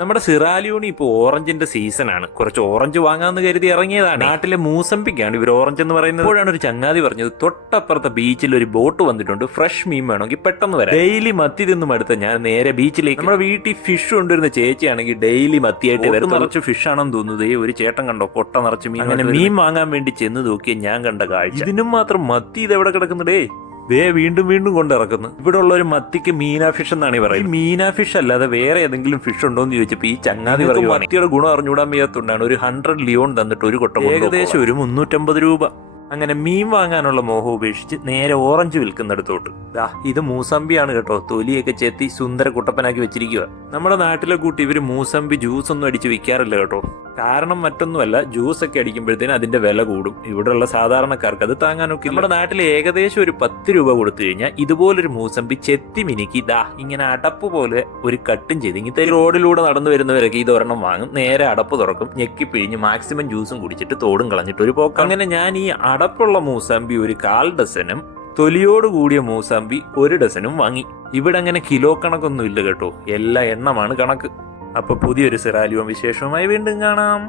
നമ്മുടെ സിറാലിയോണി ഇപ്പോൾ ഓറഞ്ചിന്റെ സീസണാണ്. കുറച്ച് ഓറഞ്ച് വാങ്ങാമെന്ന് കരുതി ഇറങ്ങിയതാണ്. നാട്ടിലെ മൂസമ്പിക്കാണ് ഇവർ ഓറഞ്ച് എന്ന് പറയുന്നത്. ഇപ്പോഴാണ് ഒരു ചങ്ങാതി പറഞ്ഞത് തൊട്ടപ്പുറത്തെ ബീച്ചിൽ ഒരു ബോട്ട് വന്നിട്ടുണ്ട്, ഫ്രഷ് മീൻ വേണമെങ്കിൽ പെട്ടെന്ന് വരാം. ഡെയിലി മത്തി തിന്നും അടുത്ത ഞാൻ നേരെ ബീച്ചിലേക്ക്. നമ്മുടെ വീട്ടിൽ ഫിഷ് കൊണ്ടുവരുന്ന ചേച്ചിയാണെങ്കിൽ ഡെയിലി മത്തിയായിട്ട് വരും. നിറച്ച് ഫിഷ് ആണെന്ന് തോന്നുന്നത്. ഒരു ചേട്ടൻ കണ്ടോ കൊട്ട നിറച്ച് മീൻ. അങ്ങനെ മീൻ വാങ്ങാൻ വേണ്ടി ചെന്ന് നോക്കിയ ഞാൻ കണ്ട കാഴ്ച. ഇതിനും മാത്രം മത്തി ഇതെവിടെ കിടക്കുന്നുണ്ടേ. ദേ വീണ്ടും വീണ്ടും കൊണ്ടിറക്കുന്നു. ഇവിടെ ഉള്ള ഒരു മത്തിക്ക് മീന ഫിഷ് എന്നാണ് പറയുന്നത്. മീന ഫിഷ് അല്ലാതെ വേറെ ഏതെങ്കിലും ഫിഷ് ഉണ്ടോ എന്ന് ചോദിച്ചപ്പോൾ ഈ ചങ്ങാതി പറയും മത്തിയുടെ ഗുണം അറിഞ്ഞുകൂടാൻ വയ്യാത്തതുകൊണ്ടാണ് ഒരു 100 ലിയോൺ തന്നിട്ട് ഒരു കൊട്ട ഏകദേശം ഒരു 350 രൂപ. അങ്ങനെ മീൻ വാങ്ങാനുള്ള മോഹം ഉപേക്ഷിച്ച് നേരെ ഓറഞ്ച് വിൽക്കുന്നിടത്തോട്ട്. ഇത് മൂസമ്പിയാണ് കേട്ടോ. തൊലിയൊക്കെ ചെത്തി സുന്ദര കുട്ടപ്പനാക്കി വെച്ചിരിക്കുക. നമ്മുടെ നാട്ടിലെ കൂട്ടി ഇവര് മൂസമ്പി ജ്യൂസ് ഒന്നും അടിച്ച് വിൽക്കാറില്ല കേട്ടോ. കാരണം മറ്റൊന്നുമല്ല, ജ്യൂസ് ഒക്കെ അടിക്കുമ്പോഴത്തേനും അതിന്റെ വില കൂടും. ഇവിടെയുള്ള സാധാരണക്കാർക്ക് അത് താങ്ങാനൊക്കെ. നമ്മുടെ നാട്ടിൽ ഏകദേശം ഒരു 10 രൂപ കൊടുത്തു കഴിഞ്ഞാൽ ഇതുപോലൊരു മൂസമ്പി ചെത്തി മിനിക്ക് ഇങ്ങനെ അടപ്പ് പോലെ ഒരു കട്ടും ചെയ്ത് ഇങ്ങനത്തെ റോഡിലൂടെ നടന്നു വരുന്നവരൊക്കെ ഇതൊരെണ്ണം വാങ്ങും, നേരെ അടപ്പ് തുറക്കും, ഞെക്കി പിഴിഞ്ഞ് മാക്സിമം ജ്യൂസും കുടിച്ചിട്ട് തോടും കളഞ്ഞിട്ട് ഒരു പോക്ക്. അങ്ങനെ ഞാൻ ഈ അടപ്പുള്ള മൂസമ്പി ഒരു 1/4 ഡസനും തൊലിയോട് കൂടിയ മൂസമ്പി 1 ഡസനും വാങ്ങി. ഇവിടെ അങ്ങനെ കിലോ കണക്കൊന്നും ഇല്ല കേട്ടോ, എല്ലാ എണ്ണമാണ് കണക്ക്. അപ്പൊ പുതിയൊരു സിറാലിയോൺ വിശേഷവുമായി വീണ്ടും കാണാം.